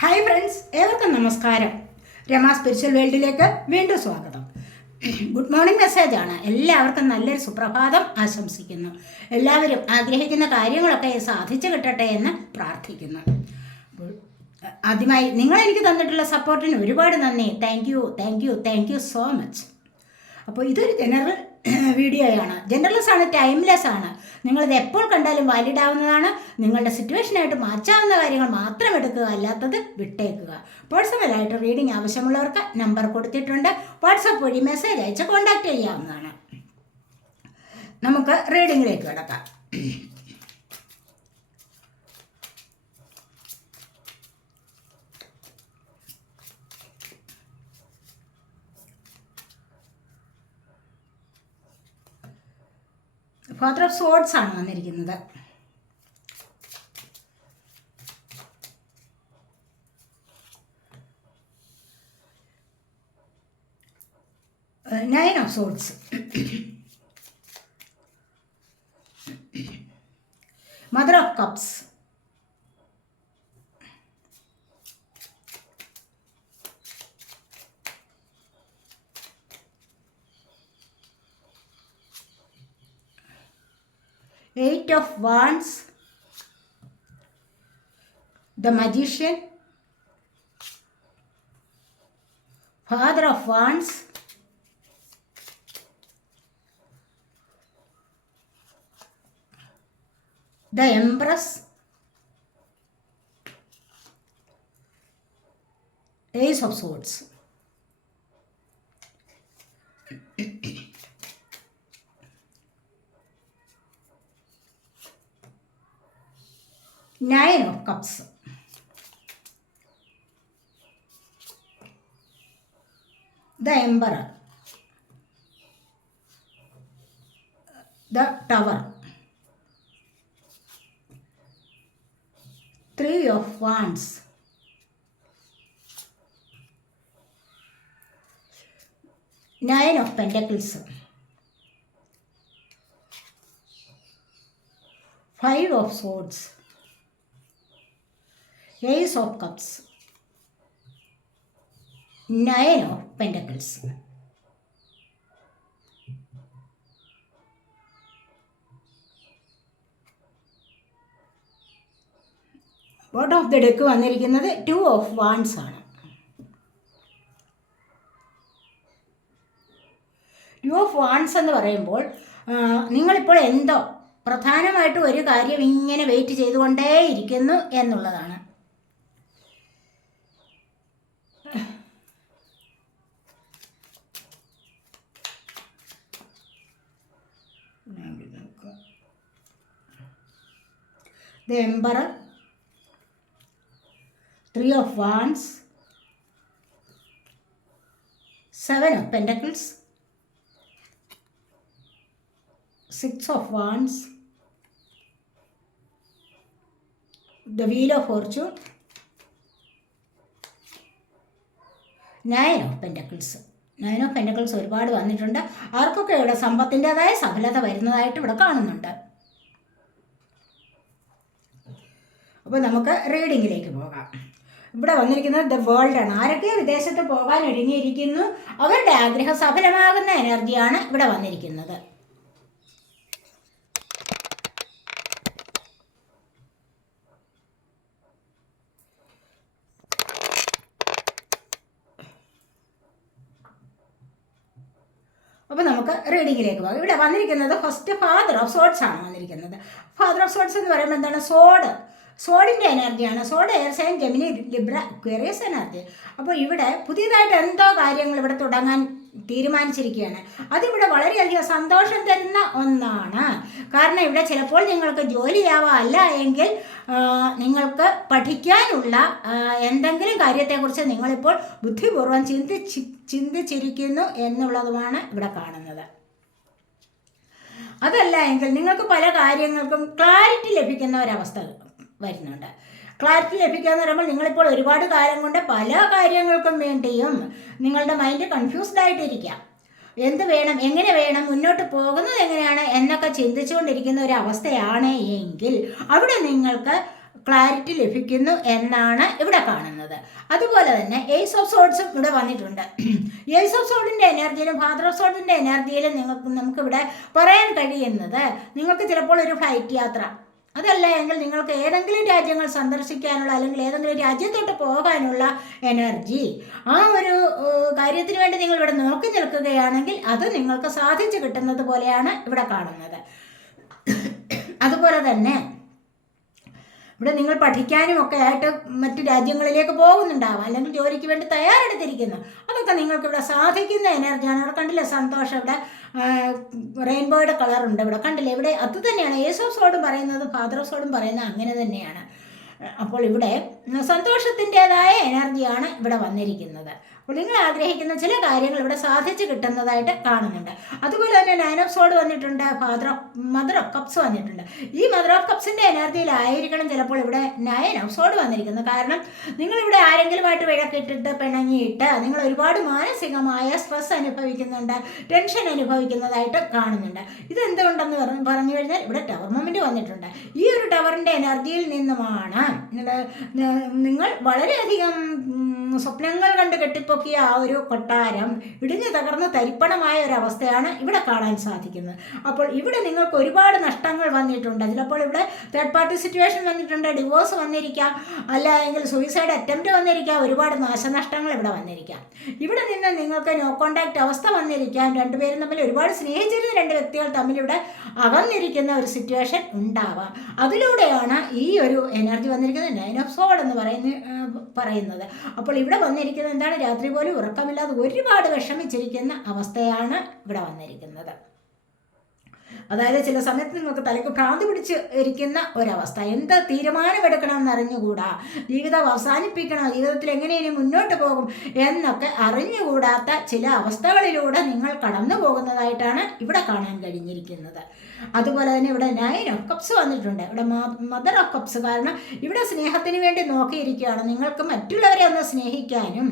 Hi friends ഏവർക്കും നമസ്കാരം. Rama spiritual വേൾഡിലേക്ക് വീണ്ടും സ്വാഗതം. ഗുഡ് മോർണിംഗ് മെസ്സേജ് ആണ്. എല്ലാവർക്കും നല്ലൊരു സുപ്രഭാതം ആശംസിക്കുന്നു. എല്ലാവരും ആഗ്രഹിക്കുന്ന കാര്യങ്ങളൊക്കെ സാധിച്ചു കിട്ടട്ടെ എന്ന് പ്രാർത്ഥിക്കുന്നു. ആദ്യമായി നിങ്ങൾ എനിക്ക് തന്നിട്ടുള്ള സപ്പോർട്ടിന് ഒരുപാട് നന്ദി. Thank you thank you thank you so much അപ്പോൾ ഇതൊരു ജനറൽ വീഡിയോയാണ്. ജനറൽസ് ആണ് ടൈംലെസ് ആണ് നിങ്ങളിത് എപ്പോൾ കണ്ടാലും വാലിഡ് ആവുന്നതാണ് നിങ്ങളുടെ സിറ്റുവേഷനായിട്ട് മാറ്റാവുന്ന കാര്യങ്ങൾ മാത്രം എടുക്കുക അല്ലാത്തത് വിട്ടേക്കുക. പേഴ്സണലായിട്ട് റീഡിംഗ് ആവശ്യമുള്ളവർക്ക് നമ്പർ കൊടുത്തിട്ടുണ്ട്. വാട്സപ്പ് വഴി മെസ്സേജ് അയച്ച് കോൺടാക്റ്റ് ചെയ്യാവുന്നതാണ്. നമുക്ക് റീഡിങ്ങിലേക്ക് കിടക്കാം. ഫാദർ ഓഫ് സോഡ്സ് ആണ് വന്നിരിക്കുന്നത്. Nine of swords mother of cups eight of wands. The magician. Father of wands. The empress. Ace of swords nine of cups the emperor the tower three of wands nine of pentacles five of swords Ace of cups nine of pentacles vote of the deck വന്നിരിക്കുന്നത് two of wands ആണ്. Two of wands എന്ന് പറയുമ്പോൾ നിങ്ങളിപ്പോൾ എന്തോ പ്രധാനമായിട്ടും ഒരു കാര്യം ഇങ്ങനെ വെയിറ്റ് ചെയ്തുകൊണ്ടേയിരിക്കുന്നു എന്നുള്ളതാണ്. The emperor three of wands seven of pentacles six of wands the wheel of fortune nine of pentacles nine of pentacles ഒരുപാട് വന്നിട്ടുണ്ട്. ആർക്കൊക്കെ ഇവിടെ സമ്പത്തിന്റെതായ സഫലത വരുന്നതായിട്ട് ഇവിടെ കാണുന്നുണ്ട്. അപ്പോൾ നമുക്ക് റീഡിങ്ങിലേക്ക് പോകാം. ഇവിടെ വന്നിരിക്കുന്നത് ദ വേൾഡ് ആണ്. ആരൊക്കെ വിദേശത്ത് പോകാൻ ഒരുങ്ങിയിരിക്കുന്നു. അവരുടെ ആഗ്രഹം സഫലമാകുന്ന എനർജിയാണ് ഇവിടെ വന്നിരിക്കുന്നത്. അപ്പോൾ നമുക്ക് റീഡിങ്ങിലേക്ക് പോകാം. ഇവിടെ വന്നിരിക്കുന്നത് ഫസ്റ്റ് ഫാദർ ഓഫ് സോഡ്സ് ആണ് വന്നിരിക്കുന്നത്. ഫാദർ ഓഫ് സോഡ്സ് എന്ന് പറയുമ്പോൾ എന്താണ്? സോഡ് സോഡിന്റെ എനർജിയാണ്. Sword air sign Gemini Libra Aquarius energy. അപ്പോൾ ഇവിടെ പുതിയതായിട്ട് എന്തോ കാര്യങ്ങൾ ഇവിടെ തുടങ്ങാൻ തീരുമാനിച്ചിരിക്കുകയാണ്. അതിവിടെ വളരെയധികം സന്തോഷം തരുന്ന ഒന്നാണ്. കാരണം ഇവിടെ ചിലപ്പോൾ നിങ്ങൾക്ക് ജോലിയാവാം അല്ല എങ്കിൽ നിങ്ങൾക്ക് പഠിക്കാനുള്ള എന്തെങ്കിലും കാര്യത്തെക്കുറിച്ച് നിങ്ങളിപ്പോൾ ബുദ്ധിപൂർവം ചിന്തി ചിന്തിച്ചിരിക്കുന്നു എന്നുള്ളതുമാണ് ഇവിടെ കാണുന്നത്. അതല്ല എങ്കിൽ നിങ്ങൾക്ക് പല കാര്യങ്ങൾക്കും ക്ലാരിറ്റി ലഭിക്കുന്ന ഒരവസ്ഥ വരുന്നുണ്ട്. ക്ലാരിറ്റി ലഭിക്കുക എന്ന് പറയുമ്പോൾ നിങ്ങളിപ്പോൾ ഒരുപാട് കാലം കൊണ്ട് പല കാര്യങ്ങൾക്കും വേണ്ടിയും നിങ്ങളുടെ മൈൻഡ് കൺഫ്യൂസ്ഡ് ആയിട്ടിരിക്കാം എന്ത് വേണം എങ്ങനെ വേണം മുന്നോട്ട് പോകുന്നത് എങ്ങനെയാണ് എന്നൊക്കെ ചിന്തിച്ചുകൊണ്ടിരിക്കുന്ന ഒരു അവസ്ഥയാണ് എങ്കിൽ അവിടെ നിങ്ങൾക്ക് ക്ലാരിറ്റി ലഭിക്കുന്നു എന്നാണ് ഇവിടെ കാണുന്നത്. അതുപോലെ തന്നെ എയ്സ് ഓഫ് സോഡ്സും ഇവിടെ വന്നിട്ടുണ്ട്. എയ്സ് ഓഫ് സോഡിന്റെ എനർജിയിലും ഫാദർ ഓഫ് സോഡിന്റെ എനർജിയിലും നിങ്ങൾക്ക് നമുക്കിവിടെ പറയാൻ കഴിയുന്നത് നിങ്ങൾക്ക് ചിലപ്പോൾ ഒരു ഫ്ലൈറ്റ് യാത്ര അതല്ല എങ്കിൽ നിങ്ങൾക്ക് ഏതെങ്കിലും രാജ്യങ്ങൾ സന്ദർശിക്കാനുള്ള അല്ലെങ്കിൽ ഏതെങ്കിലും രാജ്യത്തോട്ട് പോകാനുള്ള എനർജി ആ ഒരു കാര്യത്തിന് വേണ്ടി നിങ്ങൾ ഇവിടെ നോക്കി നിൽക്കുകയാണെങ്കിൽ അത് നിങ്ങൾക്ക് സാധിച്ചു കിട്ടുന്നത് പോലെയാണ് ഇവിടെ കാണുന്നത്. അതുപോലെ തന്നെ ഇവിടെ നിങ്ങൾ പഠിക്കാനും ഒക്കെ ആയിട്ട് മറ്റു രാജ്യങ്ങളിലേക്ക് പോകുന്നുണ്ടാവാം. അല്ലെങ്കിൽ ജോലിക്ക് വേണ്ടി തയ്യാറെടുത്തിരിക്കുന്നു. അതൊക്കെ നിങ്ങൾക്ക് ഇവിടെ സാധിക്കുന്ന എനർജിയാണ് ഇവിടെ കണ്ടില്ലേ സന്തോഷം? ഇവിടെ റെയിൻബോയുടെ കളറുണ്ട് ഇവിടെ. കണ്ടില്ലേ? ഇവിടെ അത് തന്നെയാണ്. യേശോസോടും പറയുന്നത് ഫാദറോസോടും പറയുന്നത് അങ്ങനെ തന്നെയാണ്. അപ്പോൾ ഇവിടെ സന്തോഷത്തിന്റെതായ എനർജിയാണ് ഇവിടെ വന്നിരിക്കുന്നത്. അപ്പോൾ നിങ്ങൾ ആഗ്രഹിക്കുന്ന ചില കാര്യങ്ങൾ ഇവിടെ സാധിച്ചു കിട്ടുന്നതായിട്ട് കാണുന്നുണ്ട്. അതുപോലെ തന്നെ നയൻ ഓഫ് സോഡ് വന്നിട്ടുണ്ട് father of mother of cups വന്നിട്ടുണ്ട്. ഈ മദർ ഓഫ് കപ്സിന്റെ എനർജിയിലായിരിക്കണം ചിലപ്പോൾ ഇവിടെ നയൻ ഓഫ് സോഡ് വന്നിരിക്കുന്നത്. കാരണം നിങ്ങളിവിടെ ആരെങ്കിലുമായിട്ട് വിഴക്കിട്ടിട്ട് പിണങ്ങിയിട്ട് നിങ്ങൾ ഒരുപാട് മാനസികമായ സ്ട്രെസ് അനുഭവിക്കുന്നുണ്ട് ടെൻഷൻ അനുഭവിക്കുന്നതായിട്ട് കാണുന്നുണ്ട്. ഇതെന്തുകൊണ്ടെന്ന് പറഞ്ഞു പറഞ്ഞു കഴിഞ്ഞാൽ ഇവിടെ ടവർ മൊമെന്റ് വന്നിട്ടുണ്ട്. ഈ ഒരു ടവറിന്റെ എനർജിയിൽ നിന്നുമാണ് നിങ്ങൾ വളരെയധികം സ്വപ്നങ്ങൾ കണ്ട് കെട്ടിപ്പൊക്കിയ ആ ഒരു കൊട്ടാരം ഇടിഞ്ഞു തകർന്ന് തരിപ്പണമായ ഒരു അവസ്ഥയാണ് ഇവിടെ കാണാൻ സാധിക്കുന്നത്. അപ്പോൾ ഇവിടെ നിങ്ങൾക്ക് ഒരുപാട് നഷ്ടങ്ങൾ വന്നിട്ടുണ്ട്. ചിലപ്പോൾ ഇവിടെ തേർഡ് പാർട്ടി സിറ്റുവേഷൻ വന്നിട്ടുണ്ട് ഡിവോഴ്സ് വന്നിരിക്കാം അല്ല എങ്കിൽ സൂയിസൈഡ് അറ്റംപ്റ്റ് വന്നിരിക്കാം ഒരുപാട് നാശനഷ്ടങ്ങൾ ഇവിടെ വന്നിരിക്കാം. ഇവിടെ നിന്ന് നിങ്ങൾക്ക് നോ കോണ്ടാക്ട് അവസ്ഥ വന്നിരിക്കാം. രണ്ടുപേരും തമ്മിൽ ഒരുപാട് സ്നേഹിച്ചിരുന്ന രണ്ട് വ്യക്തികൾ തമ്മിൽ ഇവിടെ അകന്നിരിക്കുന്ന ഒരു സിറ്റുവേഷൻ ഉണ്ടാവാം. അതിലൂടെയാണ് ഈ ഒരു എനർജി വന്നിരിക്കുന്നത് നൈൻ ഓഫ് സോഡ് എന്ന് പറയുന്ന പറയുന്നത്. അപ്പോൾ ഇവിടെ വന്നിരിക്കുന്നത് എന്താണ്? രാത്രി പോലും ഉറക്കമില്ലാതെ ഒരുപാട് വിഷമിച്ചിരിക്കുന്ന അവസ്ഥയാണ് ഇവിടെ വന്നിരിക്കുന്നത്. അതായത് ചില സമയത്ത് നിങ്ങൾക്ക് തലയ്ക്ക് ഭ്രാന്തി പിടിച്ച് ഇരിക്കുന്ന ഒരവസ്ഥ. എന്ത് തീരുമാനമെടുക്കണമെന്ന് അറിഞ്ഞുകൂടാ? ജീവിതം അവസാനിപ്പിക്കണോ. ജീവിതത്തിൽ എങ്ങനെ ഇനി മുന്നോട്ട് പോകും എന്നൊക്കെ അറിഞ്ഞുകൂടാത്ത ചില അവസ്ഥകളിലൂടെ നിങ്ങൾ കടന്നു പോകുന്നതായിട്ടാണ് ഇവിടെ കാണാൻ കഴിഞ്ഞിരിക്കുന്നത്. അതുപോലെ തന്നെ ഇവിടെ നയൻ ഓഫ് കപ്സ് വന്നിട്ടുണ്ട്. ഇവിടെ മദർ ഓഫ് കപ്സ് കാരണം ഇവിടെ സ്നേഹത്തിന് വേണ്ടി നോക്കിയിരിക്കുകയാണ്. നിങ്ങൾക്ക് മറ്റുള്ളവരെ ഒന്ന് സ്നേഹിക്കാനും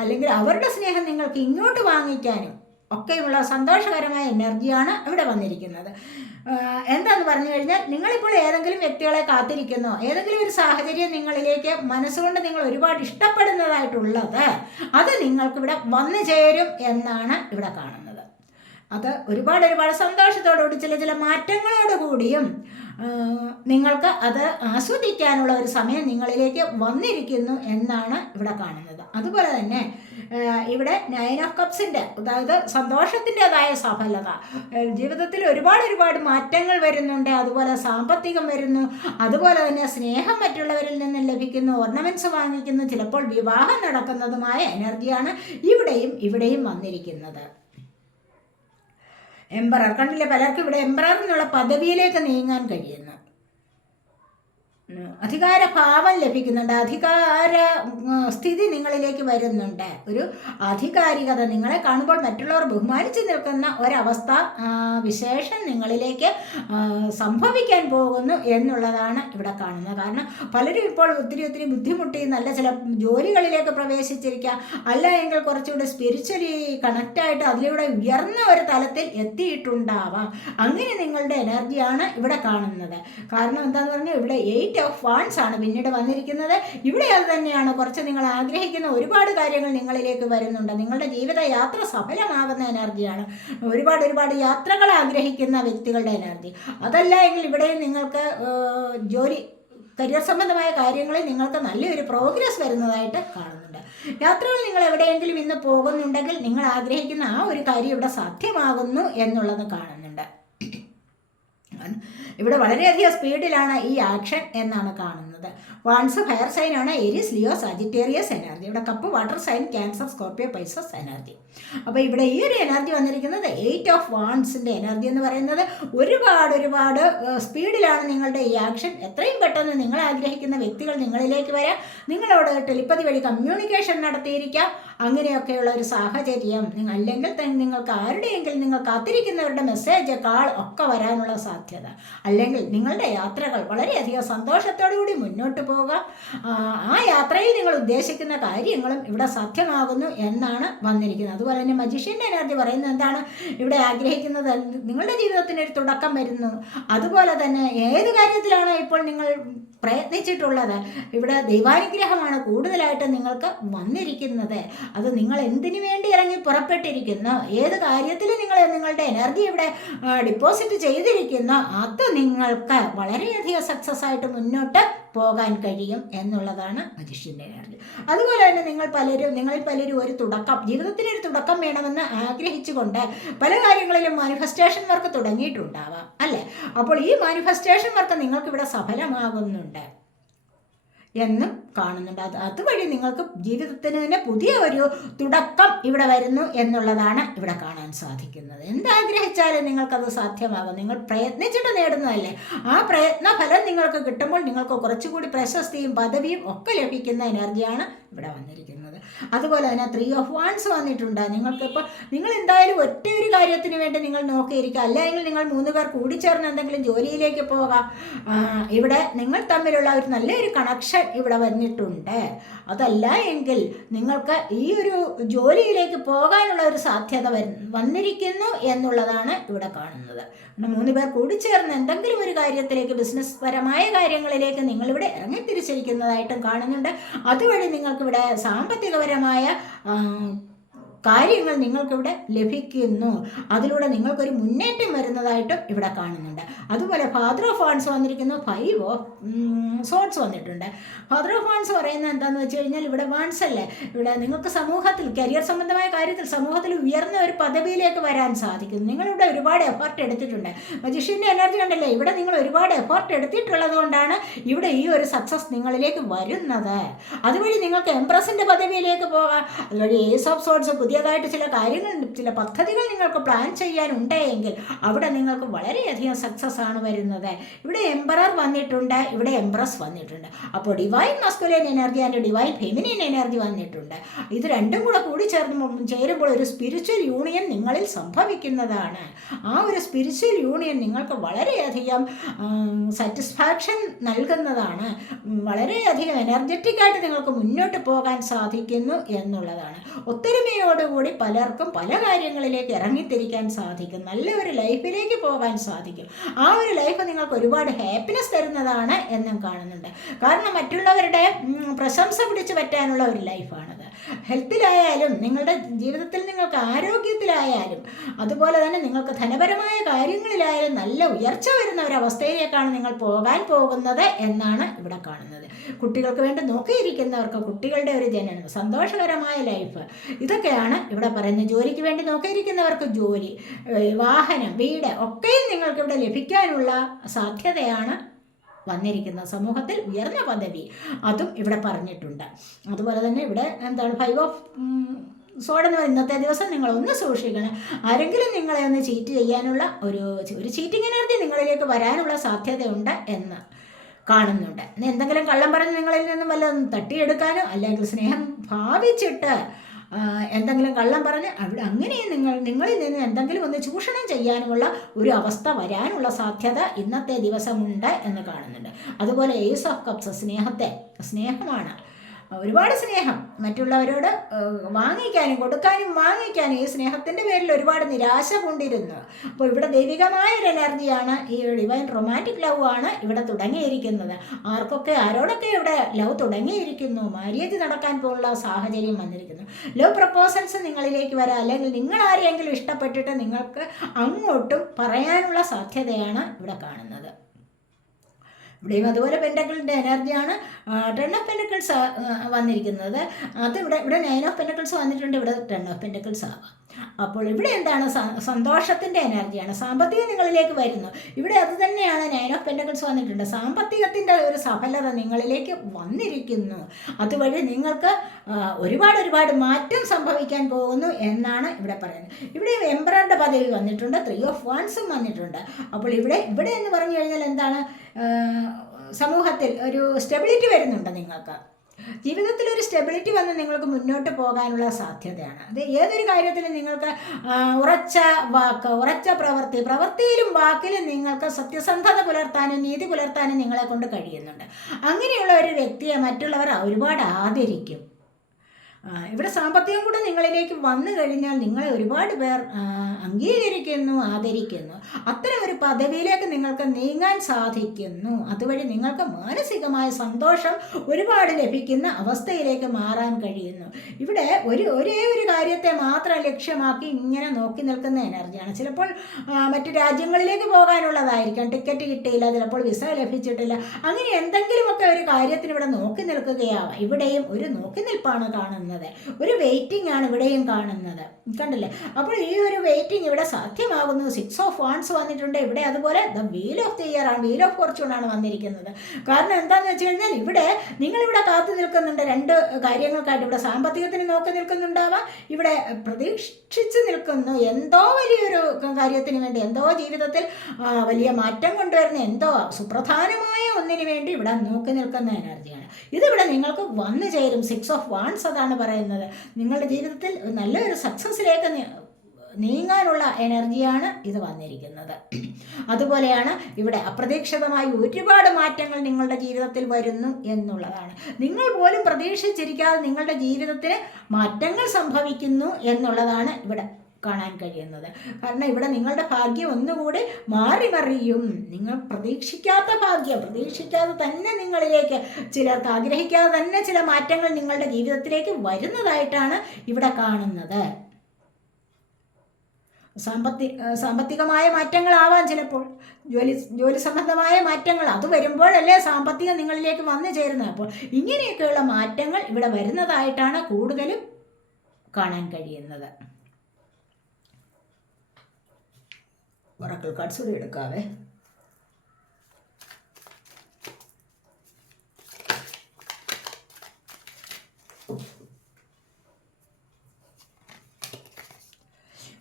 അല്ലെങ്കിൽ അവരുടെ സ്നേഹം നിങ്ങൾക്ക് ഇങ്ങോട്ട് വാങ്ങിക്കാനും ഒക്കെയുള്ള സന്തോഷകരമായ എനർജിയാണ് ഇവിടെ വന്നിരിക്കുന്നത്. എന്താന്ന് പറഞ്ഞു കഴിഞ്ഞാൽ നിങ്ങളിപ്പോൾ ഏതെങ്കിലും വ്യക്തികളെ കാത്തിരിക്കുന്നോ ഏതെങ്കിലും ഒരു സാഹചര്യം നിങ്ങളിലേക്ക് മനസ്സുകൊണ്ട് നിങ്ങൾ ഒരുപാട് ഇഷ്ടപ്പെടുന്നതായിട്ടുള്ളത് അത് നിങ്ങൾക്കിവിടെ വന്നു ചേരും എന്നാണ് ഇവിടെ കാണുന്നത്. അത് ഒരുപാട് ഒരുപാട് സന്തോഷത്തോടുകൂടി ചില ചില മാറ്റങ്ങളോട് കൂടിയും നിങ്ങൾക്ക് അത് ആസ്വദിക്കാനുള്ള ഒരു സമയം നിങ്ങളിലേക്ക് വന്നിരിക്കുന്നു എന്നാണ് ഇവിടെ കാണുന്നത്. അതുപോലെ തന്നെ ഇവിടെ നയൻ ഓഫ് കപ്സിന്റെ അതായത് സന്തോഷത്തിന്റെതായ സഫലത. ജീവിതത്തിൽ ഒരുപാട് ഒരുപാട് മാറ്റങ്ങൾ വരുന്നുണ്ട് അതുപോലെ സാമ്പത്തികം വരുന്നു അതുപോലെ തന്നെ സ്നേഹം മറ്റുള്ളവരിൽ നിന്ന് ലഭിക്കുന്നു ഓർണമെന്റ്സ് വാങ്ങിക്കുന്നു ചിലപ്പോൾ വിവാഹം നടക്കുന്നതുമായ എനർജിയാണ് ഇവിടെയും ഇവിടെയും വന്നിരിക്കുന്നത്. എംബറർ. കണ്ടില്ല? പലർക്കും ഇവിടെ എംബറർ എന്നുള്ള പദവിയിലേക്ക് നീങ്ങാൻ കഴിയുന്നു അധികാരഭാവം ലഭിക്കുന്നുണ്ട്. അധികാര സ്ഥിതി നിങ്ങളിലേക്ക് വരുന്നുണ്ട്. ഒരു ആധികാരികത നിങ്ങളെ കാണുമ്പോൾ മറ്റുള്ളവർ ബഹുമാനിച്ച് നിൽക്കുന്ന ഒരവസ്ഥ വിശേഷം നിങ്ങളിലേക്ക് സംഭവിക്കാൻ പോകുന്നു എന്നുള്ളതാണ് ഇവിടെ കാണുന്നത്. കാരണം പലരും ഇപ്പോൾ ഒത്തിരി ഒത്തിരി ബുദ്ധിമുട്ടി നല്ല ചില ജോലികളിലേക്ക് പ്രവേശിച്ചിരിക്കുക അല്ല എങ്കിൽ കുറച്ചുകൂടെ സ്പിരിച്വലി കണക്റ്റായിട്ട് അതിലൂടെ ഉയർന്ന ഒരു തലത്തിൽ എത്തിയിട്ടുണ്ടാവാം. അങ്ങനെ നിങ്ങളുടെ എനർജിയാണ് ഇവിടെ കാണുന്നത്. കാരണം എന്താണെന്ന് പറഞ്ഞാൽ ഇവിടെ എയ്റ്റ് ഓഫ് വാൺസ് ആണ് പിന്നീട് വന്നിരിക്കുന്നത്. ഇവിടെ അത് തന്നെയാണ്. കുറച്ച് നിങ്ങൾ ആഗ്രഹിക്കുന്ന ഒരുപാട് കാര്യങ്ങൾ നിങ്ങളിലേക്ക് വരുന്നുണ്ട്. നിങ്ങളുടെ ജീവിത യാത്ര സഫലമാകുന്ന എനർജിയാണ് ഒരുപാട് ഒരുപാട് യാത്രകൾ ആഗ്രഹിക്കുന്ന വ്യക്തികളുടെ എനർജി അതല്ല എങ്കിൽ ഇവിടെ നിങ്ങൾക്ക് ജോലി കരിയർ സംബന്ധമായ കാര്യങ്ങളിൽ നിങ്ങൾക്ക് നല്ലൊരു പ്രോഗ്രസ് വരുന്നതായിട്ട് കാണുന്നുണ്ട്. യാത്രകൾ നിങ്ങൾ എവിടെയെങ്കിലും ഇന്ന് പോകുന്നുണ്ടെങ്കിൽ നിങ്ങൾ ആഗ്രഹിക്കുന്ന ആ ഒരു കാര്യം ഇവിടെ സാധ്യമാകുന്നു എന്നുള്ളത് കാണുന്നുണ്ട്. ഇവിടെ വളരെയധികം സ്പീഡിലാണ് ഈ ആക്ഷൻ എന്നാണ് കാണുന്നത്. വാൺസ് ഫയർ സൈൻ ആണ് എരിസ് ലിയോ സാജിറ്റേറിയസ് എനർജി ഇവിടെ cup water sign Cancer Scorpio Pisces energy അപ്പോൾ ഇവിടെ ഈ ഒരു എനർജി വന്നിരിക്കുന്നത് എയ്റ്റ് ഓഫ് വാൺസിന്റെ എനർജി എന്ന് പറയുന്നത് ഒരുപാട് ഒരുപാട് സ്പീഡിലാണ് നിങ്ങളുടെ ഈ ആക്ഷൻ എത്രയും പെട്ടെന്ന് നിങ്ങൾ ആഗ്രഹിക്കുന്ന വ്യക്തികൾ നിങ്ങളിലേക്ക് വരാം. നിങ്ങളോട് ടെലിപ്പതി വഴി കമ്മ്യൂണിക്കേഷൻ നടത്തിയിരിക്കാം. അങ്ങനെയൊക്കെയുള്ള ഒരു സാഹചര്യം നിങ്ങൾ അല്ലെങ്കിൽ തന്നെ നിങ്ങൾക്ക് ആരുടെയെങ്കിലും നിങ്ങൾ കാത്തിരിക്കുന്നവരുടെ മെസ്സേജ് കാൾ ഒക്കെ വരാനുള്ള സാധ്യത. അല്ലെങ്കിൽ നിങ്ങളുടെ യാത്രകൾ വളരെയധികം സന്തോഷത്തോടു കൂടി മുന്നോട്ട് പോകാം ആ, യാത്രയിൽ നിങ്ങൾ ഉദ്ദേശിക്കുന്ന കാര്യങ്ങളും ഇവിടെ സാധ്യമാകുന്നു എന്നാണ് വന്നിരിക്കുന്നത്. അതുപോലെ തന്നെ മജിഷ്യന്റെ എനർജി പറയുന്നത് എന്താണ്? ഇവിടെ ആഗ്രഹിക്കുന്നത് നിങ്ങളുടെ ജീവിതത്തിന് ഒരു തുടക്കം വരുന്നു. അതുപോലെ തന്നെ ഏത് കാര്യത്തിലാണോ ഇപ്പോൾ നിങ്ങൾ പ്രയത്നിച്ചിട്ടുള്ളത്? ഇവിടെ ദൈവാനുഗ്രഹമാണ് കൂടുതലായിട്ട് നിങ്ങൾക്ക് വന്നിരിക്കുന്നത്. അത് നിങ്ങൾ എന്തിനു വേണ്ടി ഇറങ്ങി പുറപ്പെട്ടിരിക്കുന്നു? ഏത് കാര്യത്തിൽ നിങ്ങൾ നിങ്ങളുടെ എനർജി ഇവിടെ ഡിപ്പോസിറ്റ് ചെയ്തിരിക്കുന്നു? അത് നിങ്ങൾക്ക് വളരെയധികം സക്സസ് ആയിട്ട് മുന്നോട്ട് പോകാൻ കഴിയും എന്നുള്ളതാണ് മനുഷ്യന്റെ എനർജി അതുപോലെ തന്നെ നിങ്ങൾ പലരും നിങ്ങളിൽ പലരും ഒരു തുടക്കം ജീവിതത്തിൽ ഒരു തുടക്കം വേണമെന്ന് ആഗ്രഹിച്ചുകൊണ്ട് പല കാര്യങ്ങളിലും മാനിഫെസ്റ്റേഷൻ വർക്ക് തുടങ്ങിയിട്ടുണ്ടാവാം അല്ലേ? അപ്പോൾ ഈ മാനിഫെസ്റ്റേഷൻ വർക്ക് നിങ്ങൾക്ക് ഇവിടെ സഫലമാകുന്നുണ്ട്. എന്നും കാണുന്നുണ്ട്. അത് അതുവഴി നിങ്ങൾക്ക് ജീവിതത്തിന് തന്നെ പുതിയ ഒരു തുടക്കം ഇവിടെ വരുന്നു എന്നുള്ളതാണ് ഇവിടെ കാണാൻ സാധിക്കുന്നത്. എന്താഗ്രഹിച്ചാലും നിങ്ങൾക്കത് സാധ്യമാകും. നിങ്ങൾ പ്രയത്നിച്ചിട്ട് നേടുന്നതല്ലേ. ആ പ്രയത്ന ഫലം നിങ്ങൾക്ക് കിട്ടുമ്പോൾ നിങ്ങൾക്ക് കുറച്ചുകൂടി പ്രശസ്തിയും പദവിയും ഒക്കെ ലഭിക്കുന്ന എനർജിയാണ് ഇവിടെ വന്നിരിക്കുന്നത്. അതുപോലെ തന്നെ ത്രീ ഓഫ് വാൺസ് വന്നിട്ടുണ്ട്. നിങ്ങൾക്കിപ്പോൾ നിങ്ങൾ എന്തായാലും ഒറ്റ ഒരു കാര്യത്തിന് വേണ്ടി നിങ്ങൾ നോക്കിയിരിക്കുക. അല്ലെങ്കിൽ നിങ്ങൾ മൂന്ന് പേർ കൂടി ചേർന്ന് എന്തെങ്കിലും ജോലിയിലേക്ക് പോകാം. ഇവിടെ നിങ്ങൾ തമ്മിലുള്ള ഒരു നല്ലൊരു കണക്ഷൻ ഇവിടെ വന്നിട്ടുണ്ട്. അതല്ല എങ്കിൽ നിങ്ങൾക്ക് ഈ ഒരു ജോലിയിലേക്ക് പോകാനുള്ള ഒരു സാധ്യത വന്നിരിക്കുന്നു എന്നുള്ളതാണ് ഇവിടെ കാണുന്നത്. ഇവിടെ മൂന്ന് പേർ കൂടി ചേർന്ന് എന്തെങ്കിലും ഒരു കാര്യത്തിലേക്ക് ബിസിനസ് പരമായ കാര്യങ്ങളിലേക്ക് നിങ്ങളിവിടെ ഇറങ്ങിത്തിരിച്ചിരിക്കുന്നതായിട്ടും കാണുന്നുണ്ട്. അതുവഴി നിങ്ങൾക്കിവിടെ സാമ്പത്തികപരമായ കാര്യങ്ങൾ നിങ്ങൾക്കിവിടെ ലഭിക്കുന്നു. അതിലൂടെ നിങ്ങൾക്കൊരു മുന്നേറ്റം വരുന്നതായിട്ടും ഇവിടെ കാണുന്നുണ്ട്. അതുപോലെ ഫാദർ ഓഫ് ഫാൺസ് വന്നിരിക്കുന്നു ഫൈവ് ഓഫ് സോട്ട്സ് വന്നിട്ടുണ്ട്. ഫാദർ ഓഫ് ഫാൺസ് പറയുന്നത് എന്താണെന്ന് വെച്ച് കഴിഞ്ഞാൽ ഇവിടെ വാൺസ് അല്ലേ? ഇവിടെ നിങ്ങൾക്ക് സമൂഹത്തിൽ കരിയർ സംബന്ധമായ കാര്യത്തിൽ സമൂഹത്തിൽ ഉയർന്ന ഒരു പദവിയിലേക്ക് വരാൻ സാധിക്കും നിങ്ങളിവിടെ ഒരുപാട് എഫർട്ട് എടുത്തിട്ടുണ്ട്. മജിഷ്യന്റെ എനർജി ഉണ്ടല്ലേ ഇവിടെ നിങ്ങൾ ഒരുപാട് എഫർട്ട് എടുത്തിട്ടുള്ളത് കൊണ്ടാണ് ഇവിടെ ഈ ഒരു സക്സസ് നിങ്ങളിലേക്ക് വരുന്നത്. അതുവഴി നിങ്ങൾക്ക് എംപ്രസിന്റെ പദവിയിലേക്ക് പോകാം. അതുവഴി ഏസ് ഓഫ് സോട്ട്സ് പുതിയതായിട്ട് ചില കാര്യങ്ങൾ ചില പദ്ധതികൾ നിങ്ങൾക്ക് പ്ലാൻ ചെയ്യാനുണ്ടെങ്കിൽ അവിടെ നിങ്ങൾക്ക് വളരെയധികം സക്സസ് ആണ് വരുന്നത്. ഇവിടെ എംപറർ വന്നിട്ടുണ്ട് ഇവിടെ എംപ്രസ് വന്നിട്ടുണ്ട്. അപ്പോൾ divine masculine energy and divine feminine energy വന്നിട്ടുണ്ട്. ഇത് രണ്ടും കൂടെ കൂടി ചേർന്ന് ചേരുമ്പോൾ ഒരു സ്പിരിച്വൽ യൂണിയൻ നിങ്ങളിൽ സംഭവിക്കുന്നതാണ്. ആ ഒരു സ്പിരിച്വൽ യൂണിയൻ നിങ്ങൾക്ക് വളരെയധികം സാറ്റിസ്ഫാക്ഷൻ നൽകുന്നതാണ്. വളരെയധികം എനർജറ്റിക് ആയിട്ട് നിങ്ങൾക്ക് മുന്നോട്ട് പോകാൻ സാധിക്കുന്നു എന്നുള്ളതാണ്. ഒത്തൊരുമയോടുകൂടി പലർക്കും പല കാര്യങ്ങളിലേക്ക് ഇറങ്ങിത്തിരിക്കാൻ സാധിക്കും. നല്ല ഒരു ലൈഫിലേക്ക് പോകാൻ സാധിക്കും. ആ ഒരു ലൈഫ് നിങ്ങൾക്ക് ഒരുപാട് ഹാപ്പിനെസ് തരുന്നതാണ് എന്നും കാണുന്നുണ്ട്. കാരണം മറ്റുള്ളവരുടെ പ്രശംസ പിടിച്ചു പറ്റാനുള്ള ഒരു ലൈഫാണത്. ഹെൽത്തിലായാലും നിങ്ങളുടെ ജീവിതത്തിൽ നിങ്ങൾക്ക് ആരോഗ്യത്തിലായാലും അതുപോലെ തന്നെ നിങ്ങൾക്ക് ധനപരമായ കാര്യങ്ങളിലായാലും നല്ല ഉയർച്ച വരുന്ന ഒരു അവസ്ഥയിലേക്കാണ് നിങ്ങൾ പോകാൻ പോകുന്നത് എന്നാണ് ഇവിടെ കാണുന്നത്. കുട്ടികൾക്ക് വേണ്ടി നോക്കിയിരിക്കുന്നവർക്ക് കുട്ടികളുടെ ഒരു ജനനം സന്തോഷകരമായ ലൈഫ് ഇതൊക്കെയാണ് ഇവിടെ പറയുന്നത്. ജോലിക്ക് വേണ്ടി നോക്കിയിരിക്കുന്നവർക്ക് ജോലി വാഹനം വീട് ഒക്കെയും നിങ്ങൾക്ക് ഇവിടെ ലഭിക്കാനുള്ള സാധ്യതയാണ് വന്നിരിക്കുന്നത് സമൂഹത്തിൽ ഉയർന്ന പദവി. അതും ഇവിടെ പറഞ്ഞിട്ടുണ്ട്. അതുപോലെ തന്നെ ഇവിടെ എന്താണ് ഫൈവ് ഓഫ് സോഡെന്ന് ഇന്നത്തെ ദിവസം നിങ്ങൾ ഒന്ന് സൂക്ഷിക്കണം. ആരെങ്കിലും നിങ്ങളെ ഒന്ന് ചീറ്റ് ചെയ്യാനുള്ള ഒരു ഒരു ചീറ്റിംഗ് എനർജി നിങ്ങളിലേക്ക് വരാനുള്ള സാധ്യതയുണ്ട് എന്ന് കാണുന്നുണ്ട്. എന്തെങ്കിലും കള്ളം പറഞ്ഞ് നിങ്ങളിൽ നിന്നും വല്ലതും തട്ടിയെടുക്കാനോ അല്ലെങ്കിൽ സ്നേഹം ഭാവിച്ചിട്ട് എന്തെങ്കിലും കള്ളം പറഞ്ഞ് അവിടെ അങ്ങനെ നിങ്ങൾ നിങ്ങളിൽ നിന്ന് എന്തെങ്കിലും ഒന്ന് ചൂഷണം ചെയ്യാനുമുള്ള ഒരു അവസ്ഥ വരാനുള്ള സാധ്യത ഇന്നത്തെ ദിവസമുണ്ട് എന്ന് കാണുന്നുണ്ട്. അതുപോലെ ഏസ് ഓഫ് കപ്സ് സ്നേഹത്തെ സ്നേഹമാണ് ഒരുപാട് സ്നേഹം. മറ്റുള്ളവരോട് വാങ്ങിക്കാനും കൊടുക്കാനും വാങ്ങിക്കാനും ഈ സ്നേഹത്തിന്റെ പേരിൽ ഒരുപാട് നിരാശ കൊണ്ടിരുന്നു. അപ്പോൾ ഇവിടെ ദൈവികമായ ഒരു എനർജിയാണ് ഈ ഡിവൈൻ റൊമാന്റിക് ലവ് ആണ് ഇവിടെ തുടങ്ങിയിരിക്കുന്നത്. ആർക്കൊക്കെ ആരോടൊക്കെ ഇവിടെ ലവ് തുടങ്ങിയിരിക്കുന്നു മാര്യേജ് നടക്കാൻ പോലുള്ള സാഹചര്യം വന്നിരിക്കുന്നു. ലവ് പ്രപ്പോസൽസ് നിങ്ങളിലേക്ക് വരാം അല്ലെങ്കിൽ നിങ്ങൾ ആരെയെങ്കിലും ഇഷ്ടപ്പെട്ടിട്ട് നിങ്ങൾക്ക് അങ്ങോട്ടും പറയാനുള്ള സാധ്യതയാണ് ഇവിടെ കാണുന്നത്. ഇവിടെയും അതുപോലെ പെന്റക്കിളിന്റെ എനർജിയാണ് ടെൺ ഓഫ് പെന്റക്കിൾസ് വന്നിരിക്കുന്നത്. അത് ഇവിടെ ഇവിടെ നയൻ ഓഫ് പെന്റക്കിൾസ് വന്നിട്ടുണ്ട്. ഇവിടെ ടെൺ ഓഫ് പെന്റക്കിൾസ് ആവാം. അപ്പോൾ ഇവിടെ എന്താണ്? സന്തോഷത്തിന്റെ എനർജിയാണ് സാമ്പത്തികം നിങ്ങളിലേക്ക് വരുന്നു. ഇവിടെ അത് തന്നെയാണ് നയൻ ഓഫ് പെന്റക്കിൾസ് വന്നിട്ടുണ്ട്. സാമ്പത്തികത്തിന്റെ ഒരു സഫലത നിങ്ങളിലേക്ക് വന്നിരിക്കുന്നു. അതുവഴി നിങ്ങൾക്ക് ഒരുപാട് ഒരുപാട് മാറ്റം സംഭവിക്കാൻ പോകുന്നു എന്നാണ് ഇവിടെ പറയുന്നത്. ഇവിടെ എംബ്രോയുടെ പദവി വന്നിട്ടുണ്ട്. ത്രീ ഓഫ് വൺസും വന്നിട്ടുണ്ട്. അപ്പോൾ ഇവിടെ ഇവിടെ എന്ന് പറഞ്ഞു കഴിഞ്ഞാൽ എന്താണ്? സമൂഹത്തിൽ ഒരു സ്റ്റെബിലിറ്റി വരുന്നുണ്ട് നിങ്ങൾക്ക്? ജീവിതത്തിൽ ഒരു സ്റ്റെബിലിറ്റി വന്ന് നിങ്ങൾക്ക് മുന്നോട്ട് പോകാനുള്ള സാധ്യതയാണ്. അത് ഏതൊരു കാര്യത്തിലും നിങ്ങൾക്ക് ഉറച്ച വാക്ക് ഉറച്ച പ്രവൃത്തി പ്രവൃത്തിയിലും വാക്കിലും നിങ്ങൾക്ക് സത്യസന്ധത പുലർത്താനും നീതി പുലർത്താനും നിങ്ങളെ കൊണ്ട് കഴിയുന്നുണ്ട്. അങ്ങനെയുള്ള ഒരു വ്യക്തിയെ മറ്റുള്ളവർ ഒരുപാട് ആദരിക്കും. ഇവിടെ സാമ്പത്തികം കൂടെ നിങ്ങളിലേക്ക് വന്നു കഴിഞ്ഞാൽ നിങ്ങളെ ഒരുപാട് പേർ അംഗീകരിക്കുന്നു ആദരിക്കുന്നു. അത്തരം ഒരു പദവിയിലേക്ക് നിങ്ങൾക്ക് നീങ്ങാൻ സാധിക്കുന്നു. അതുവഴി നിങ്ങൾക്ക് മാനസികമായ സന്തോഷം ഒരുപാട് ലഭിക്കുന്ന അവസ്ഥയിലേക്ക് മാറാൻ കഴിയുന്നു. ഇവിടെ ഒരു ഒരേ ഒരു കാര്യത്തെ മാത്രം ലക്ഷ്യമാക്കി ഇങ്ങനെ നോക്കി നിൽക്കുന്ന എനർജിയാണ്. ചിലപ്പോൾ മറ്റു രാജ്യങ്ങളിലേക്ക് പോകാനുള്ളതായിരിക്കാം. ടിക്കറ്റ് കിട്ടിയില്ല ചിലപ്പോൾ വിസ ലഭിച്ചിട്ടില്ല. അങ്ങനെ എന്തെങ്കിലുമൊക്കെ ഒരു കാര്യത്തിന് ഇവിടെ നോക്കി നിൽക്കുകയാവാം. ഇവിടെയും ഒരു നോക്കി നിൽപ്പാണ് കാണുന്നത്. ഒരു വെയിറ്റിംഗ് ആണ് ഇവിടെയും കാണുന്നത്. കണ്ടില്ലേ? അപ്പോൾ ഈ ഒരു വെയിറ്റിംഗ് ഇവിടെ സാധ്യമാകുന്നു. സിക്സ് ഓഫ് വാൺസ് വന്നിട്ടുണ്ട്. ഇവിടെ അതുപോലെ the wheel of the year ആണ്. വീൽ ഓഫ് ഫോർച്യൂൺ ആണ് വന്നിരിക്കുന്നത്. കാരണം എന്താണെന്ന് വെച്ച് കഴിഞ്ഞാൽ ഇവിടെ നിങ്ങളിവിടെ കാത്തു നിൽക്കുന്നുണ്ട്. രണ്ട് കാര്യങ്ങൾക്കായിട്ട് ഇവിടെ സാമ്പത്തികത്തിന് നോക്കി നിൽക്കുന്നുണ്ടാവാം. ഇവിടെ പ്രതീക്ഷിച്ചു നിൽക്കുന്നു. എന്തോ വലിയൊരു കാര്യത്തിന് വേണ്ടി എന്തോ ജീവിതത്തിൽ വലിയ മാറ്റം കൊണ്ടുവരുന്ന എന്തോ സുപ്രധാനമായ ഒന്നിനു വേണ്ടി ഇവിടെ നോക്കി നിൽക്കുന്ന എനർജിയാണ് ഇതിവിടെ നിങ്ങൾക്ക് വന്നു ചേരും. സിക്സ് ഓഫ് വാൺസ് അതാണ് പറയുന്നത്. നിങ്ങളുടെ ജീവിതത്തിൽ നല്ലൊരു സക്സസ്സിലേക്ക് നീങ്ങാനുള്ള എനർജിയാണ് ഇത് വന്നിരിക്കുന്നത്. അതുപോലെയാണ് ഇവിടെ അപ്രതീക്ഷിതമായി ഒരുപാട് മാറ്റങ്ങൾ നിങ്ങളുടെ ജീവിതത്തിൽ വരുന്നു എന്നുള്ളതാണ്. നിങ്ങൾ പോലും പ്രതീക്ഷിച്ചിരിക്കാതെ നിങ്ങളുടെ ജീവിതത്തിന് മാറ്റങ്ങൾ സംഭവിക്കുന്നു എന്നുള്ളതാണ് ഇവിടെ കാണാൻ കഴിയുന്നത്. കാരണം ഇവിടെ നിങ്ങളുടെ ഭാഗ്യം ഒന്നുകൂടി മാറി മറിയും. നിങ്ങൾ പ്രതീക്ഷിക്കാത്ത ഭാഗ്യം പ്രതീക്ഷിക്കാതെ തന്നെ നിങ്ങളിലേക്ക് ചിലർക്ക് ആഗ്രഹിക്കാതെ തന്നെ ചില മാറ്റങ്ങൾ നിങ്ങളുടെ ജീവിതത്തിലേക്ക് വരുന്നതായിട്ടാണ് ഇവിടെ കാണുന്നത്. സാമ്പത്തി സാമ്പത്തികമായ മാറ്റങ്ങളാവാം ചിലപ്പോൾ. ജോലി ജോലി സംബന്ധമായ മാറ്റങ്ങൾ അത് വരുമ്പോഴല്ലേ സാമ്പത്തികം നിങ്ങളിലേക്ക് വന്നു ചേരുന്നത്. അപ്പോൾ ഇങ്ങനെയൊക്കെയുള്ള മാറ്റങ്ങൾ ഇവിടെ വരുന്നതായിട്ടാണ് കൂടുതലും കാണാൻ കഴിയുന്നത്. ഒറക്കിൾ കാർഡ്സ് കൂടി എടുക്കാവേ.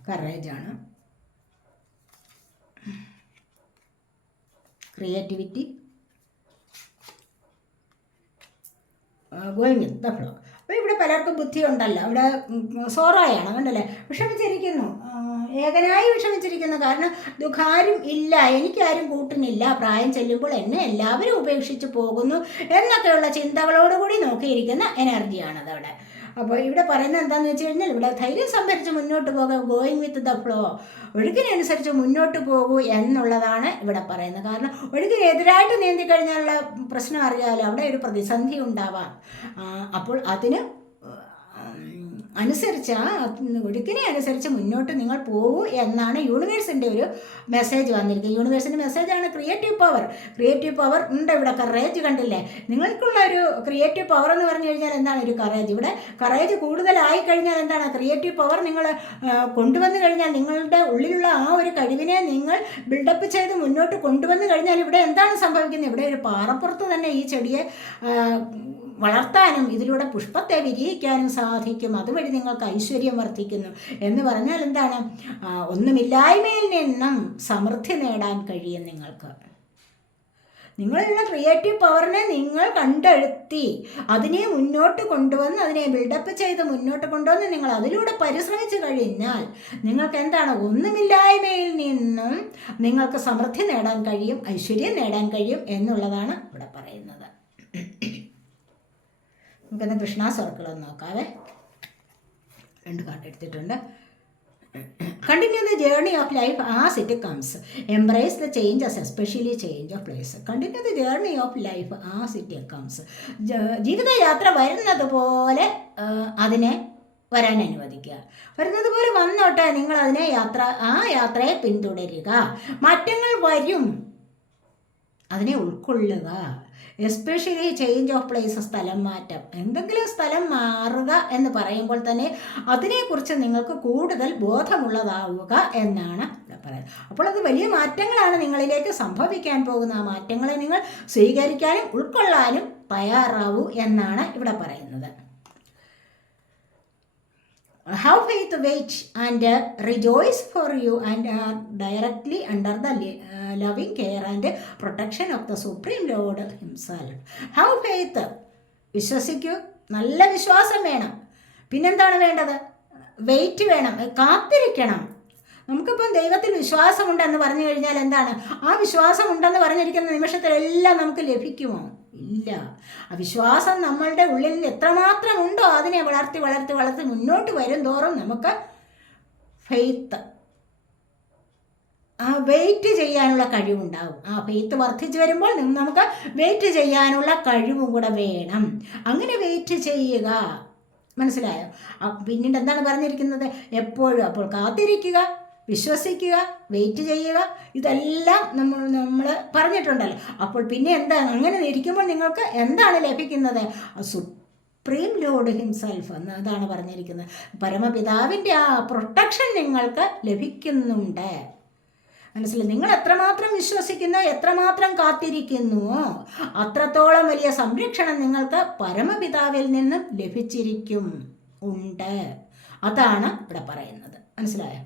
കറേജാണ് creativity going with the flow അപ്പോൾ ഇവിടെ പലർക്കും ബുദ്ധി ഉണ്ടല്ലോ ഇവിടെ സോറായാണ് കണ്ടല്ലേ? വിഷമിച്ചിരിക്കുന്നു. ഏകനായി വിഷമിച്ചിരിക്കുന്നു. കാരണം ദുഃഖാരും ഇല്ല എനിക്കാരും കൂട്ടിനില്ല. പ്രായം ചെല്ലുമ്പോൾ എന്നെ എല്ലാവരും ഉപേക്ഷിച്ച് പോകുന്നു എന്നൊക്കെയുള്ള ചിന്തകളോടുകൂടി നോക്കിയിരിക്കുന്ന എനർജിയാണത് അവിടെ അപ്പോൾ ഇവിടെ പറയുന്നത് എന്താണെന്ന് വെച്ച് കഴിഞ്ഞാൽ ഇവിടെ ധൈര്യം സംഭരിച്ച് മുന്നോട്ട് പോകാം. ഗോയിങ് വിത്ത് ദ ഫ്ലോ ഒഴുക്കിനനുസരിച്ച് മുന്നോട്ട് പോകൂ എന്നുള്ളതാണ് ഇവിടെ പറയുന്നത്. കാരണം ഒഴുക്കിനെതിരായിട്ട് നീന്തി കഴിഞ്ഞാലുള്ള പ്രശ്നം അറിയാമല്ലോ അവിടെ ഒരു പ്രതിസന്ധി ഉണ്ടാവാം. അപ്പോൾ അതിന് അനുസരിച്ച് ആ ഒഴുക്കിനെ അനുസരിച്ച് മുന്നോട്ട് നിങ്ങൾ പോകൂ എന്നാണ് യൂണിവേഴ്സിന്റെ ഒരു മെസ്സേജ് വന്നിരിക്കുന്നത്. യൂണിവേഴ്സിന്റെ മെസ്സേജാണ് ക്രിയേറ്റീവ് പവർ ക്രിയേറ്റീവ് പവർ ഉണ്ട് ഇവിടെ. കറേജ് കണ്ടില്ലേ? നിങ്ങൾക്കുള്ള ഒരു ക്രിയേറ്റീവ് പവർ എന്ന് പറഞ്ഞു കഴിഞ്ഞാൽ എന്താണ് ഒരു കറേജ് ഇവിടെ കറേജ് കൂടുതലായി കഴിഞ്ഞാൽ എന്താണ്? ക്രിയേറ്റീവ് പവർ നിങ്ങൾ കൊണ്ടുവന്നു കഴിഞ്ഞാൽ നിങ്ങളുടെ ഉള്ളിലുള്ള ആ ഒരു കഴിവിനെ നിങ്ങൾ ബിൽഡപ്പ് ചെയ്ത് മുന്നോട്ട് കൊണ്ടുവന്നു കഴിഞ്ഞാൽ ഇവിടെ എന്താണ് സംഭവിക്കുന്നത്? ഇവിടെ ഒരു പാറപ്പുറത്ത് തന്നെ ഈ ചെടിയെ വളർത്താനും ഇതിലൂടെ പുഷ്പത്തെ വിരിയിക്കാനും സാധിക്കും. അതുവഴി നിങ്ങൾക്ക് ഐശ്വര്യം വർദ്ധിക്കുന്നു. എന്ന് പറഞ്ഞാൽ എന്താണ്? ഒന്നുമില്ലായ്മയിൽ നിന്നും സമൃദ്ധി നേടാൻ കഴിയും നിങ്ങൾക്ക്. നിങ്ങളുള്ള ക്രിയേറ്റീവ് പവറിനെ നിങ്ങൾ കണ്ടെഴുത്തി അതിനെ മുന്നോട്ട് കൊണ്ടുവന്ന് അതിനെ ബിൽഡപ്പ് ചെയ്ത് മുന്നോട്ട് കൊണ്ടുവന്ന് നിങ്ങൾ അതിലൂടെ പരിശ്രമിച്ചു കഴിഞ്ഞാൽ നിങ്ങൾക്ക് എന്താണ്? ഒന്നുമില്ലായ്മയിൽ നിന്നും നിങ്ങൾക്ക് സമൃദ്ധി നേടാൻ കഴിയും ഐശ്വര്യം നേടാൻ കഴിയും എന്നുള്ളതാണ് ഇവിടെ പറയുന്നത്. നമുക്കിന്ന് കൃഷ്ണ സർക്കിൾ ഒന്ന് നോക്കാവേ. രണ്ട് കാർഡ് എടുത്തിട്ടുണ്ട്. Continue the journey of life as it comes embrace the changes especially change of place continue the journey of life as it comes ജീവിതയാത്ര വരുന്നത് പോലെ അതിനെ വരാൻ അനുവദിക്കുക. വരുന്നത് പോലെ വന്നോട്ടെ നിങ്ങൾ അതിനെ യാത്ര ആ യാത്രയെ പിന്തുടരുക. മാറ്റങ്ങൾ വരും. അതിനെ ഉൾക്കൊള്ളുക. എസ്പെഷ്യലി ചേഞ്ച് ഓഫ് പ്ലേസ് സ്ഥലം മാറ്റം. എന്തെങ്കിലും സ്ഥലം മാറുക എന്ന് പറയുമ്പോൾ തന്നെ അതിനെക്കുറിച്ച് നിങ്ങൾക്ക് കൂടുതൽ ബോധമുള്ളതാവുക എന്നാണ് പറയുന്നത്. അപ്പോൾ അത് വലിയ മാറ്റങ്ങളാണ് നിങ്ങളിലേക്ക് സംഭവിക്കാൻ പോകുന്ന. ആ മാറ്റങ്ങളെ നിങ്ങൾ സ്വീകരിക്കാനും ഉൾക്കൊള്ളാനും തയ്യാറാവൂ എന്നാണ് ഇവിടെ പറയുന്നത്. And uh, rejoice for you, and are directly under the li- uh, loving care and protection of the Supreme Lord Himself. Have faith. വിശ്വസിക്കൂ നല്ല വിശ്വാസം വേണം പിന്നെന്താണ് വേണ്ടത് വെയിറ്റ് വേണം കാത്തിരിക്കണം നമുക്കിപ്പം ദൈവത്തിൽ വിശ്വാസമുണ്ടെന്ന് പറഞ്ഞു കഴിഞ്ഞാൽ എന്താണ് ആ വിശ്വാസം ഉണ്ടെന്ന് പറഞ്ഞിരിക്കുന്ന നിമിഷത്തിലെല്ലാം നമുക്ക് ലഭിക്കുമോ ഇല്ല. ആ വിശ്വാസം നമ്മളുടെ ഉള്ളിൽ എത്രമാത്രം ഉണ്ടോ അതിനെ വളർത്തി വളർത്തി വളർത്തി മുന്നോട്ട് വരും തോറും നമുക്ക് ഫെയ്ത്ത് ആ വെയിറ്റ് ചെയ്യാനുള്ള കഴിവുണ്ടാവും. ആ ഫെയ്ത്ത് വർദ്ധിച്ചു വരുമ്പോൾ നമുക്ക് വെയിറ്റ് ചെയ്യാനുള്ള കഴിവും കൂടെ വേണം. അങ്ങനെ വെയിറ്റ് ചെയ്യുക. മനസ്സിലായോ? പിന്നീട് എന്താണ് പറഞ്ഞിരിക്കുന്നത്? എപ്പോഴും അപ്പോൾ കാത്തിരിക്കുക. വിശ്വസിക്കുക വെയിറ്റ് ചെയ്യുക ഇതെല്ലാം നമ്മൾ നമ്മൾ പറഞ്ഞിട്ടുണ്ടല്ലോ. അപ്പോൾ പിന്നെ എന്താ അങ്ങനെ ഇരിക്കുമ്പോൾ നിങ്ങൾക്ക് എന്താണ് ലഭിക്കുന്നത്? സുപ്രീം ലോഡ് ഹിംസെൽഫ് എന്ന് അതാണ് പറഞ്ഞിരിക്കുന്നത്. പരമപിതാവിന്റെ ആ പ്രൊട്ടക്ഷൻ നിങ്ങൾക്ക് ലഭിക്കുന്നുണ്ട്. മനസ്സിലായി? നിങ്ങൾ എത്രമാത്രം വിശ്വസിക്കുന്നു എത്രമാത്രം കാത്തിരിക്കുന്നുവോ അത്രത്തോളം വലിയ സംരക്ഷണം നിങ്ങൾക്ക് പരമപിതാവിൽ നിന്നും ലഭിച്ചിരിക്കും ഉണ്ട്. അതാണ് ഇവിടെ പറയുന്നത്. മനസ്സിലായോ?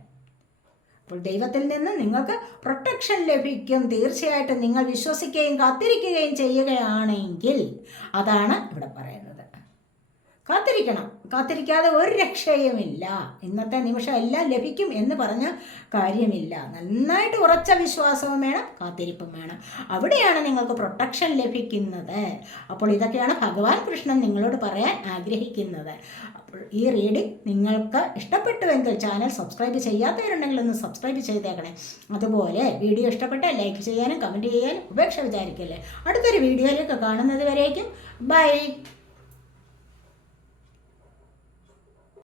അപ്പോൾ ദൈവത്തിൽ നിന്ന് നിങ്ങൾക്ക് പ്രൊട്ടക്ഷൻ ലഭിക്കും. തീർച്ചയായിട്ടും നിങ്ങൾ വിശ്വസിക്കുകയും കാത്തിരിക്കുകയും ചെയ്യുകയാണെങ്കിൽ അതാണ് ഇവിടെ പറയുന്നത്. കാത്തിരിക്കണം. കാത്തിരിക്കാതെ ഒരു രക്ഷയുമില്ല. ഇന്നത്തെ നിമിഷം എല്ലാം ലഭിക്കും എന്ന് പറഞ്ഞ കാര്യമില്ല. നന്നായിട്ട് ഉറച്ച വിശ്വാസവും വേണം കാത്തിരിപ്പും വേണം. അവിടെയാണ് നിങ്ങൾക്ക് പ്രൊട്ടക്ഷൻ ലഭിക്കുന്നത്. അപ്പോൾ ഇതൊക്കെയാണ് ഭഗവാൻ കൃഷ്ണൻ നിങ്ങളോട് പറയാൻ ആഗ്രഹിക്കുന്നത്. അപ്പോൾ ഈ റീഡിംഗ് നിങ്ങൾക്ക് ഇഷ്ടപ്പെട്ടുവെങ്കിൽ ചാനൽ സബ്സ്ക്രൈബ് ചെയ്യാത്തവരുണ്ടെങ്കിൽ ഒന്ന് സബ്സ്ക്രൈബ് ചെയ്തേക്കണേ. അതുപോലെ വീഡിയോ ഇഷ്ടപ്പെട്ടാൽ ലൈക്ക് ചെയ്യാനും കമന്റ് ചെയ്യാനും ഉപേക്ഷ വിചാരിക്കല്ലേ. അടുത്തൊരു വീഡിയോയിലേക്ക് കാണുന്നത് വരേക്കും. ബൈ